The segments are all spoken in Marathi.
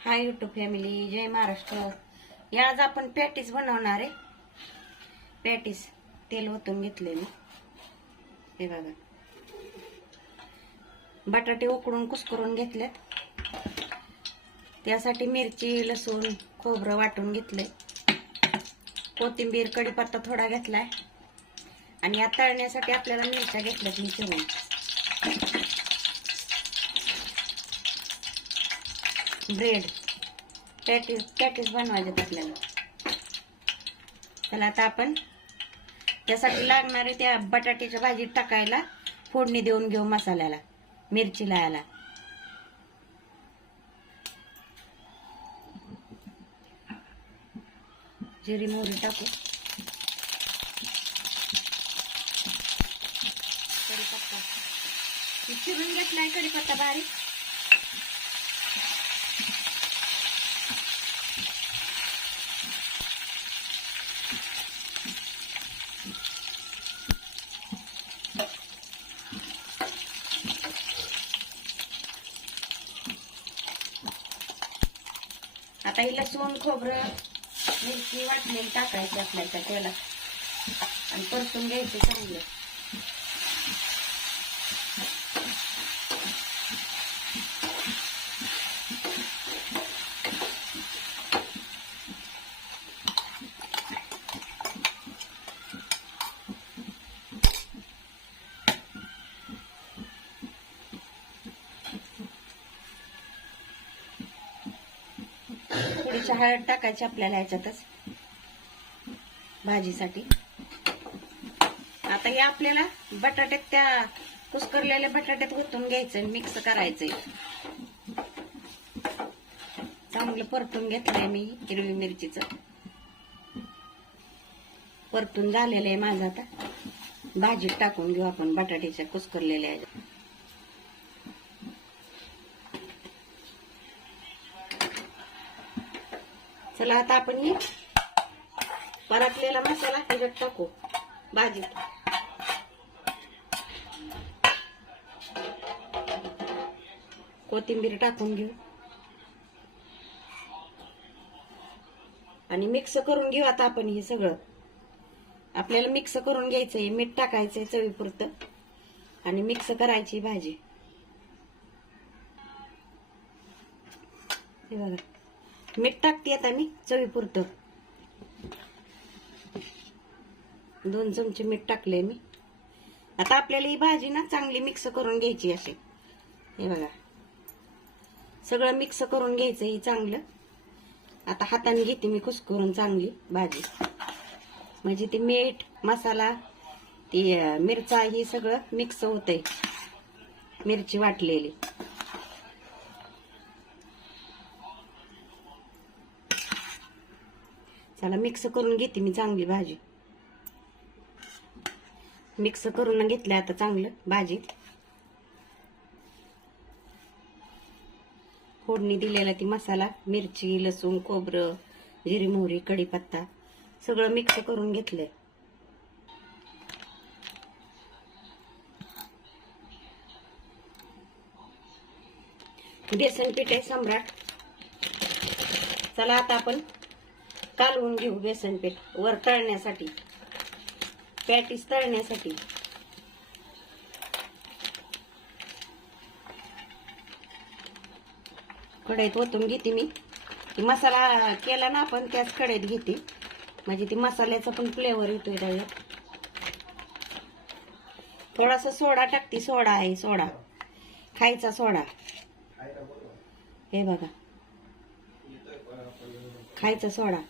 हाय यूट्यूब फॅमिली, जय महाराष्ट्र. आज आपण पॅटीस बनवणार आहे. पॅटीस तेल ओतून घेतले मी. हे बघा, बटाटे उकडून कुस्करून घेतलेत. त्यासाठी मिरची, लसूण, खोबरं वाटून घेतले. कोथिंबीर, कढीपत्ता थोडा घेतलाय. आणि या तळण्यासाठी आपल्याला मिरच्या घेतल्यात मी चिरून. ब्रेड पॅटीस बनवायचे आपल्याला. त्याला आता आपण त्यासाठी लागणारे त्या बटाट्याच्या भाजीत टाकायला फोडणी देऊन घेऊ. मसाल्याला मिरची लावायला जिरी मोहरी टाकू. कढीपत्ता चिरून घेतलाय, कढीपत्ता बारीक. आता ही लसूण, खोबरं, मिरची वाटलेली टाकायची आपल्या तेलात आणि परतून घ्यायचे चांगलं. थोडीशी हळद टाकायची आपल्याला ह्याच्यातच भाजीसाठी. आता हे आपल्याला बटाट्यात, त्या कुस्करलेल्या बटाट्यात ओतून घ्यायचं, मिक्स करायचंय. चांगलं परतून घेतलंय मी. हिरवी मिरचीचं परतून झालेलं आहे माझं. आता भाजीत टाकून घेऊ आपण बटाट्याच्या कुस्करलेल्या. चला आता आपण ही परतलेला मसाला ह्याच्यात टाकू भाजीत. कोथिंबीर टाकून घेऊ आणि मिक्स करून घेऊ. आता आपण हे सगळं आपल्याला मिक्स करून घ्यायचंय. मीठ टाकायचंय चवीपुरतं आणि मिक्स करायची भाजी. हे बघा, मीठ टाकते आता मी चवीपुरतं. 2 चमचे मीठ टाकले मी. आता आपल्याला ही भाजी ना चांगली मिक्स करून घ्यायची अशी. हे बघा, सगळं मिक्स करून घ्यायचं ही चांगलं. आता हाताने घेते मी कुस्करून चांगली भाजी, म्हणजे ती मीठ, मसाला, ती मिरचा ही सगळं मिक्स होतंय. मिरची वाटलेली. चला मिक्स करून घेते मी चांगली भाजी. मिक्स करून घेतलं आता चांगलं भाजीत. फोडणी दिलेला ती मसाला, मिरची, लसूण, खोबरं, जिरी मोहरी, कढीपत्ता सगळं मिक्स करून घेतलंय. बेसन पीठ आहे सम्राट. चला आता आपण कालवून घेऊ बेसन पीठ वर तळण्यासाठी, पॅटीस तळण्यासाठी. कढईत ओतून घेते मी. मसाला केला ना आपण त्याच कढईत घेते, म्हणजे ती मसाल्याचा पण फ्लेवर येतोय त्याच्यात. थोडासा सोडा टाकते. सोडा आहे, सोडा, खायचा सोडा. हे बघा, खायचा सोडा.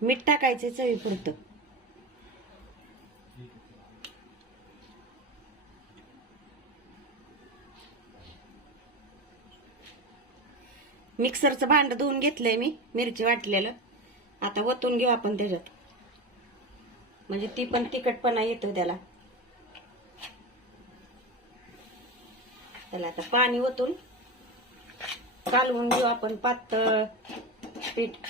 मीठ टाकायचं चवीपुरतं. मिक्सरचं भांड धुवून घेतलंय मी मिरची वाटलेलं. आता ओतून घेऊ आपण त्याच्यात, म्हणजे ती पण तिखटपणा येतो त्याला. त्याला आता पाणी ओतून कालवून घेऊ आपण पातळ पीठ.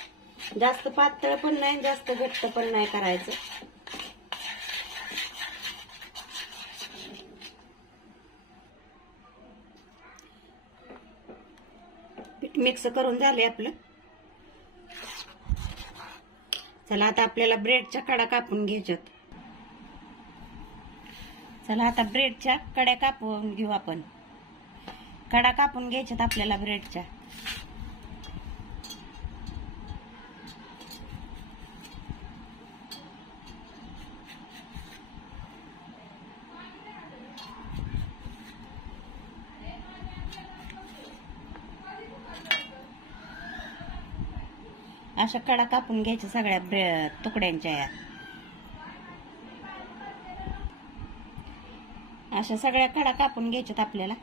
जास्त पातळ पण नाही, जास्त घट्ट पण नाही करायचं. मिक्स करून झाले आपलं. चला आता आपल्याला ब्रेडच्या कडा कापून घ्यायच्यात. चला आता ब्रेडच्या कड्या कापून घेऊ आपण. कडा कापून घ्यायच्यात आपल्याला ब्रेडच्या. अशा कडा कापून घ्यायच्या सगळ्या तुकड्यांच्या या. अशा सगळ्या कडा कापून घ्यायच्यात आपल्याला.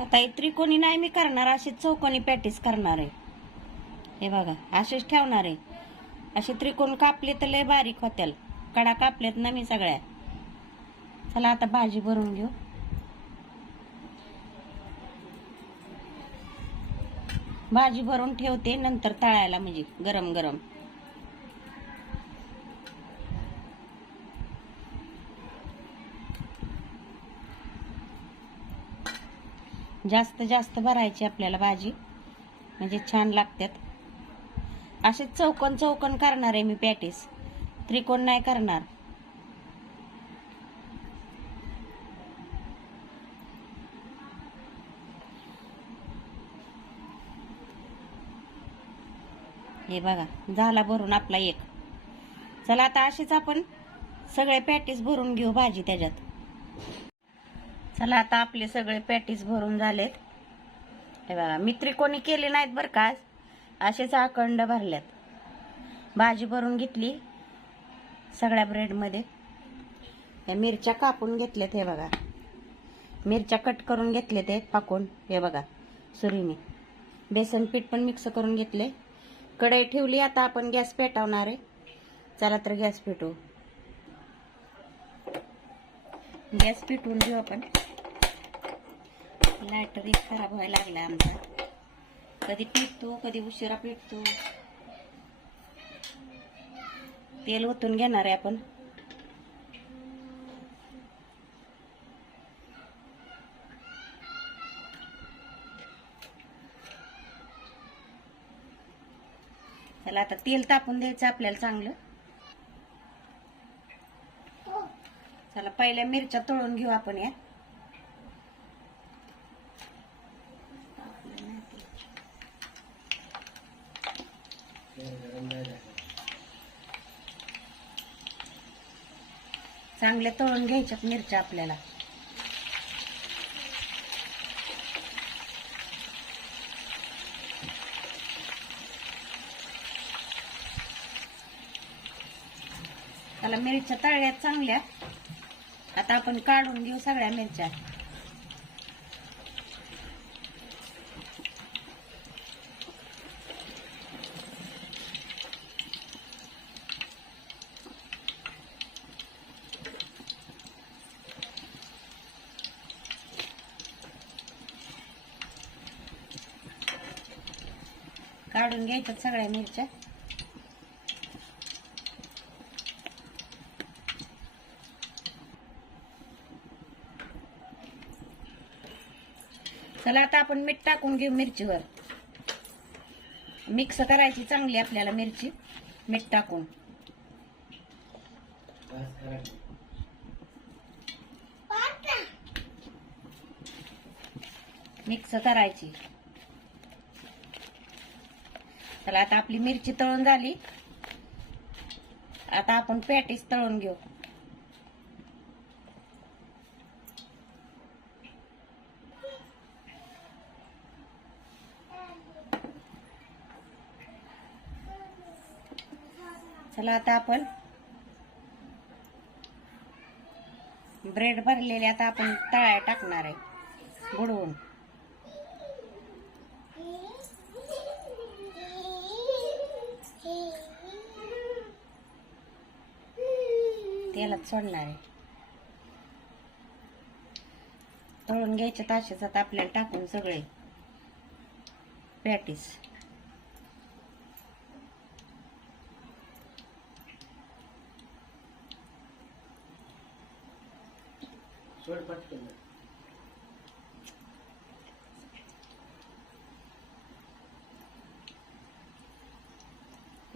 आता हे त्रिकोणी नाही मी करणार, अशी चौकोनी पॅटीस करणार आहे. हे बघा असेच ठेवणार आहे. असे त्रिकोण कापले तर लय बारीक होत्याल. कडा कापलेत ना मी सगळ्या. चला आता भाजी भरून घेऊ. भाजी भरून ठेवते नंतर तळायला, म्हणजे गरम गरम. जास्त जास्त भरायची आपल्याला भाजी, म्हणजे छान लागतात. असे चौकोन चौकोन करणार आहे मी पॅटीस, त्रिकोण नाही करणार. हे बघा झाला भरून आपला एक. चला आता असेच आपण सगळे पॅटीस भरून घेऊ भाजी त्याच्यात. चला आता आपले सगळे पॅटीस भरून झालेत. हे बघा मी त्रिकोणी केले नाहीत बरं का, असेच अखंड भरल्यात. भाजी भरून घेतली सगळ्या ब्रेडमध्ये. या मिरच्या कापून घेतल्यात. हे बघा मिरच्या कट करून घेतले ते पाकून. हे बघा सुरीने. बेसन पीठ पण मिक्स करून घेतले. कढई ठेवली. आता आपण गॅस पेटवणार आहे. चला तर गॅस पेटवू. गॅस पेटवून घेऊ आपण. लायटर एक खराब व्हायला लागला आमचा. कधी पेटतो कधी उशिरा पेटतो. तेल ओतून घेणार आहे आपण. चला आता तेल तापून द्यायचं आपल्याला चांगलं. चला पहिल्या मिरच्या तळून घेऊ आपण या. चांगल्या तळून घ्यायच्यात मिरच्या आपल्याला. त्याला मिरच्या तळल्यात चांगल्या. आता आपण काढून घेऊ सगळ्या मिरच्या. काढून घ्यायच्यात सगळ्या मिरच्या. चला आता आपण मीठ टाकून घेऊ मिरचीवर. मिक्स करायची चांगली आपल्याला मिरची मीठ टाकून. मिक्स करायची. चला आता आपली मिरची तळून झाली. आता आपण पॅटीस तळून घेऊ. चला आता आपण ब्रेड भरलेले आता आपण तळायला टाकणार आहे बुडवून. तेलात सोडणार आहे. तळून घ्यायचे ताशेच आता आपल्याला टाकून सगळे पॅटीस.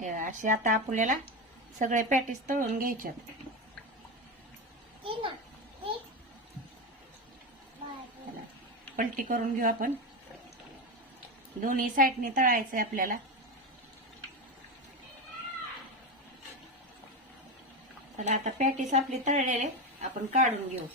असे आता आपल्याला सगळे पॅटीस तळून घ्यायच्यात. चला, पलटी करून घेऊ आपण. दोन्ही साईडने तळायचंय आपल्याला. चला आता पॅटीस आपले तळलेले आपण काढून घेऊ.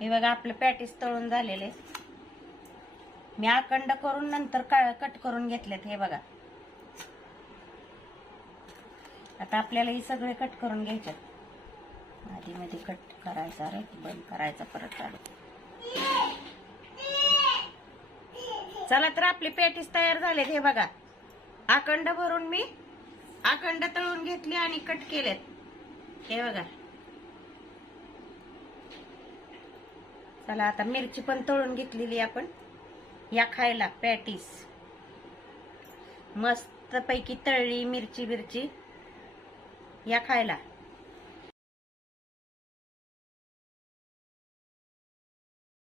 हे बघा आपलं पॅटीस तळून झालेले. मी अखंड करून नंतर कट करून घेतलेत. हे बघा आता आपल्याला हे सगळे कट करून घ्यायचे. आधी मध्ये कट करायचा रे, बंद करायचा परत चालू. चला तर आपले पॅटीस तयार झालेत. हे बघा अखंड भरून मी अखंड तळून घेतली आणि कट केलेत. हे बघा. चला आता मिरची पण तळून घेतलेली आपण. या खायला पॅटीस मस्त पैकी तळली मिरची बिरची या खायला.